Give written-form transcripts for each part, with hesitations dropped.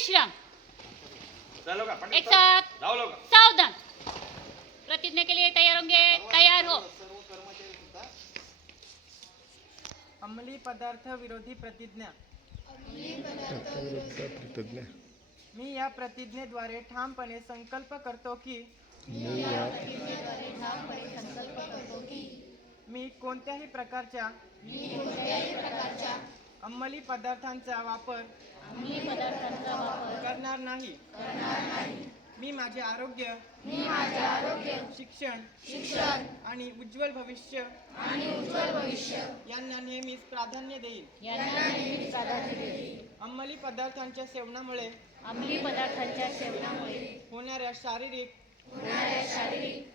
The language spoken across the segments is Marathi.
विश्राम। चलो का पंडित एक साथ जाओ लोग। सावधान। प्रतिज्ञा के लिए तैयार होंगे? तैयार हो। अंमली पदार्थ विरोधी प्रतिज्ञा। मी या प्रतिज्ञेद्वारे ठामपणे संकल्प करतो की मी कोणत्याही प्रकारच्या अंमली पदार्थांचा वापर करणार नाही। मी माझे आरोग्य, शिक्षण आणि उज्ज्वल भविष्य यांना नेहमीच प्राधान्य देईन। अंमली पदार्थांच्या सेवनामुळे होणाऱ्या शारीरिक,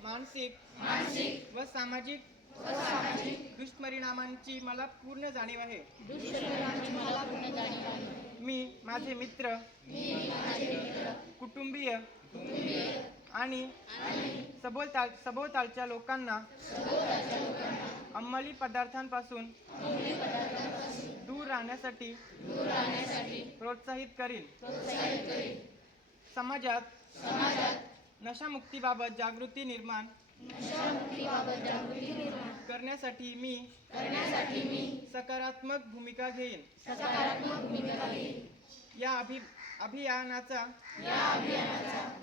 मानसिक व सामाजिक दुष्परिणामांची मला पूर्ण जाणीव आहे। मी माझे मित्र, कुटुंबीय आणि सभोवतालच्या लोकांना अंमली पदार्थांपासून दूर राहण्यासाठी प्रोत्साहित करीन। समाजात नशामुक्तीबाबत जागृती निर्माण करण्यासाठी मी सकारात्मक भूमिका घेईन। या अभियानाचा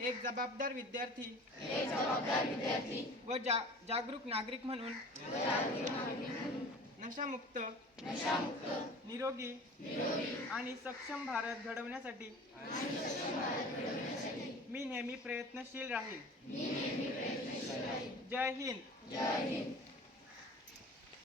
एक जबाबदार विद्यार्थी व जागरूक नागरिक म्हणून नशामुक्त, निरोगी आणि सक्षम भारत घडवण्यासाठी मी नेहमी प्रयत्नशील राहील। जय हिंद।